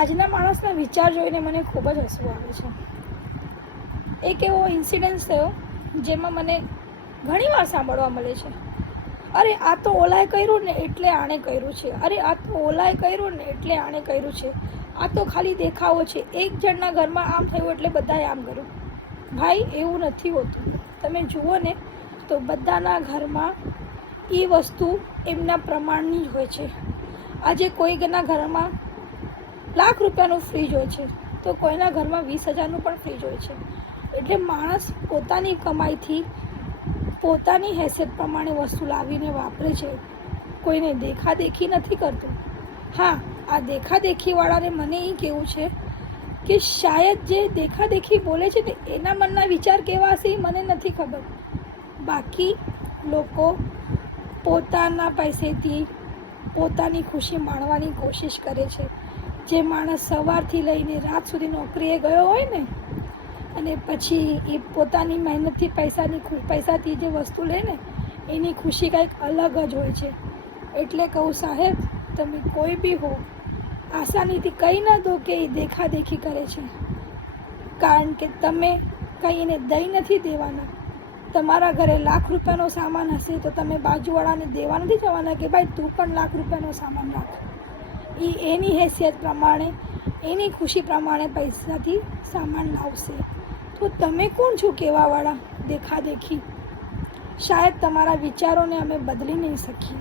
આજના માણસના વિચાર જોઈને મને ખૂબ જ હસવું આવે છે. એક એવો ઇન્સિડન્સ થયો જેમાં મને ઘણીવાર સાંભળવા મળે છે, અરે આ તો ઓલાએ કર્યું ને એટલે આણે કર્યું છે, અરે આ તો ઓલાએ કર્યું ને એટલે આણે કર્યું છે, આ તો ખાલી દેખાવો છે, એક જણના ઘરમાં આમ થયું એટલે બધાએ આમ કર્યું. ભાઈ એવું નથી હોતું. તમે જુઓ ને તો બધાના ઘરમાં એ વસ્તુ એમના પ્રમાણની જ હોય છે. આજે કોઈના ઘરમાં લાખ રૂપિયાનું ફ્રીજ હોય છે તો કોઈના ઘરમાં 20,000નું પણ ફ્રીજ હોય છે. એટલે માણસ પોતાની કમાઈથી પોતાની હેસિયત પ્રમાણે વસ્તુ લાવીને વાપરે છે, કોઈને દેખાદેખી નથી કરતું. હા, આ દેખાદેખીવાળાને મને એ કહેવું છે કે શાયદ જે દેખાદેખી બોલે છે ને એના મનના વિચાર કેવા હશે એ મને નથી ખબર. બાકી લોકો પોતાના પૈસેથી પોતાની ખુશી માણવાની કોશિશ કરે છે. જે માણસ સવારથી લઈને રાત સુધી નોકરીએ ગયો હોય ને અને પછી એ પોતાની મહેનતથી પૈસાથી જે વસ્તુ લે ને એની ખુશી કંઈક અલગ જ હોય છે. એટલે કહું સાહેબ, તમે કોઈ બી હો, આસાનીથી કહી ન દો કે એ દેખાદેખી કરે છે, કારણ કે તમે કંઈ એને દઈ નથી દેવાના. તમારા ઘરે લાખ રૂપિયાનો સામાન હશે તો તમે બાજુવાળાને દેવા નથી જવાના કે ભાઈ તું પણ લાખ રૂપિયાનો સામાન રાખ. એ એની હેસિયત પ્રમાણે એની ખુશી પ્રમાણે પૈસાથી સામાન લાવશે. તો તમે કોણ છો કહેવાવાળા દેખાદેખી? શાયદ તમારા વિચારોને અમે બદલી નહીં શકીએ.